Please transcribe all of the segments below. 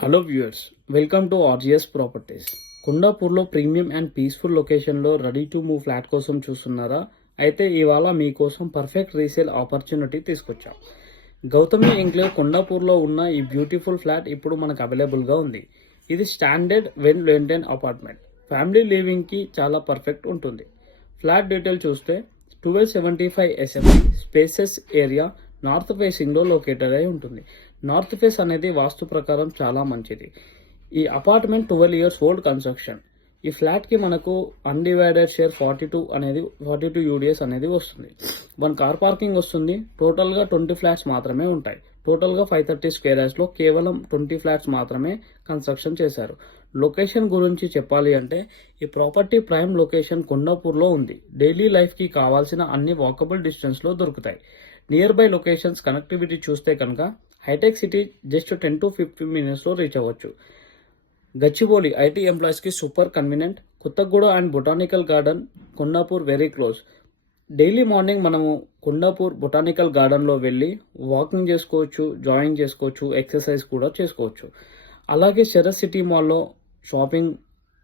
Hello viewers, welcome to R G S properties. కుండాపూర్లో premium and peaceful లొకేషన్లో ready to move flat కోసం చూస్తున్నారా? అయితే ఇవాళ మీకోసం పర్ఫెక్ట్ రీసేల్ ఆపర్చునిటీ తీసుకొచ్చాం. గౌతమి ఎంక్లేవ్ కుండాపూర్లో ఉన్న ఈ బ్యూటిఫుల్ ఫ్లాట్ ఇప్పుడు మనకు అవైలబుల్గా ఉంది. ఇది standard well maintain apartment. Family లివింగ్కి చాలా పర్ఫెక్ట్ ఉంటుంది. ఫ్లాట్ డీటెయిల్ చూస్తే 1275 ఎస్ఎఫ్టీ స్పేసెస్ ఏరియా నార్త్ ఫేసింగ్లో లొకేటెడ్ అయి ఉంటుంది. నార్త్ ఫేస్ అనేది వాస్తు ప్రకారం చాలా మంచిది. ఈ అపార్ట్మెంట్ 12 ఇయర్స్ ఓల్డ్ కన్స్ట్రక్షన్. ఈ ఫ్లాట్కి మనకు అన్డివైడెడ్ షేర్ 42 యూడిఎస్ అనేది వస్తుంది. 1 కార్ పార్కింగ్ వస్తుంది. టోటల్గా 20 ఫ్లాట్స్ మాత్రమే ఉంటాయి. టోటల్గా 530 స్క్వేర్ యార్డ్స్లో కేవలం 20 ఫ్లాట్స్ మాత్రమే కన్స్ట్రక్షన్ చేశారు. లొకేషన్ గురించి చెప్పాలి అంటే ఈ ప్రాపర్టీ ప్రైమ్ లొకేషన్ కొండాపూర్లో ఉంది. డైలీ లైఫ్కి కావాల్సిన అన్ని వాకబుల్ డిస్టెన్స్లో దొరుకుతాయి. నియర్ బై లొకేషన్స్ కనెక్టివిటీ చూస్తే కనుక హైటెక్ సిటీ జస్ట్ 10 to 15 మినిట్స్లో రీచ్ అవ్వచ్చు. గచ్చిబౌలి ఐటీ ఎంప్లాయీస్కి super convenient. Kothaguda and botanical garden Kondapur very close. Daily morning మనము కొండాపూర్ బొటానికల్ గార్డెన్లో వెళ్ళి వాకింగ్ చేసుకోవచ్చు, జాగింగ్ చేసుకోవచ్చు, ఎక్సర్సైజ్ కూడా చేసుకోవచ్చు. అలాగే శరత్ సిటీ మాల్లో shopping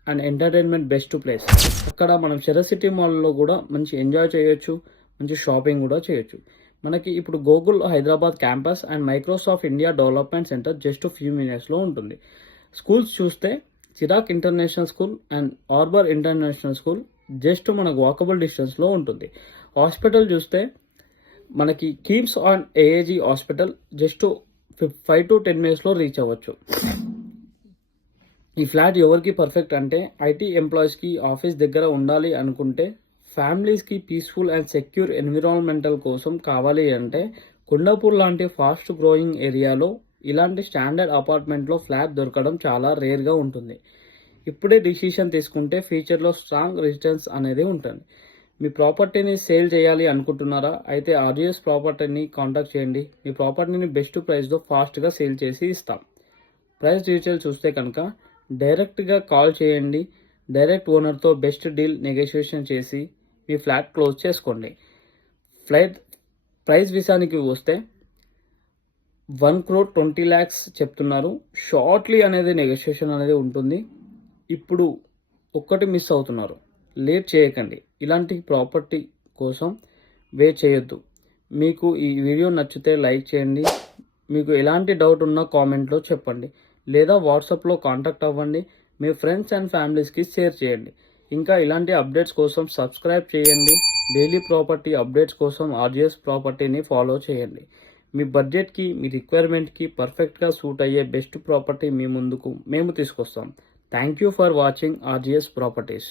and entertainment best place. అక్కడ మనం శరత్ సిటీ మాల్లో కూడా మంచి ఎంజాయ్ చేయొచ్చు, మంచి షాపింగ్ కూడా చేయొచ్చు. మనకి ఇప్పుడు Google Hyderabad campus and Microsoft India development centre just few మినిట్స్లో ఉంటుంది. స్కూల్స్ చూస్తే Chirec international school and Arbor international school just మనకు వాకబుల్ డిస్టెన్స్లో ఉంటుంది. హాస్పిటల్ చూస్తే మనకి KIMS and AIG hospital just 5 to 10 మినిట్స్లో రీచ్ అవ్వచ్చు. ఈ ఫ్లాట్ ఎవరికి పర్ఫెక్ట్ అంటే ఐటీ ఎంప్లాయీస్కి ఆఫీస్ దగ్గర ఉండాలి అనుకుంటే, ఫ్యామిలీస్కి పీస్ఫుల్ అండ్ సెక్యూర్ ఎన్విరాన్మెంటల్ కోసం కావాలి అంటే కొండాపూర్ లాంటి ఫాస్ట్ గ్రోయింగ్ ఏరియాలో ఇలాంటి స్టాండర్డ్ అపార్ట్మెంట్లో ఫ్లాట్ దొరకడం చాలా రేర్గా ఉంటుంది. ఇప్పుడే డిసిషన్ తీసుకుంటే ఫ్యూచర్లో స్ట్రాంగ్ రెసిస్టెన్స్ అనేది ఉంటుంది. మీ ప్రాపర్టీని సేల్ చేయాలి అనుకుంటున్నారా? అయితే ఆర్జిఎస్ ప్రాపర్టీని కాంటాక్ట్ చేయండి. మీ ప్రాపర్టీని బెస్ట్ ప్రైస్లో ఫాస్ట్గా సేల్ చేసి ఇస్తాం. ప్రైస్ డీటెయిల్ చూస్తే కనుక డైరెక్ట్గా కాల్ చేయండి. డైరెక్ట్ ఓనర్తో బెస్ట్ డీల్ నెగోషియేషన్ చేసి మీ ఫ్లాట్ క్లోజ్ చేసుకోండి. ప్రైస్ విషయానికి వస్తే 1,20,00,000 చెప్తున్నారు. షార్ట్లీ అనేది నెగోషియేషన్ అనేది ఉంటుంది. ఇప్పుడు ఒక్కటి మిస్ అవుతున్నారు. లేట్ చేయకండి. ఇలాంటి ప్రాపర్టీ కోసం వెయిట్ చేయొద్దు. మీకు ఈ వీడియో నచ్చితే లైక్ చేయండి. మీకు ఎలాంటి డౌట్ ఉన్నా కామెంట్లో చెప్పండి, లేదా వాట్సాప్లో కాంటాక్ట్ అవ్వండి. మీ ఫ్రెండ్స్ అండ్ ఫ్యామిలీస్కి షేర్ చేయండి. ఇంకా ఇలాంటి అప్డేట్స్ కోసం సబ్స్క్రైబ్ చేయండి. డైలీ ప్రాపర్టీ అప్డేట్స్ కోసం ఆర్జిఎస్ ప్రాపర్టీని ఫాలో చేయండి. మీ బడ్జెట్కి, మీ రిక్వైర్మెంట్కి పర్ఫెక్ట్గా సూట్ అయ్యే బెస్ట్ ప్రాపర్టీ మీ ముందుకు మేము తీసుకొస్తాం. Thank you for watching ArcGIS properties.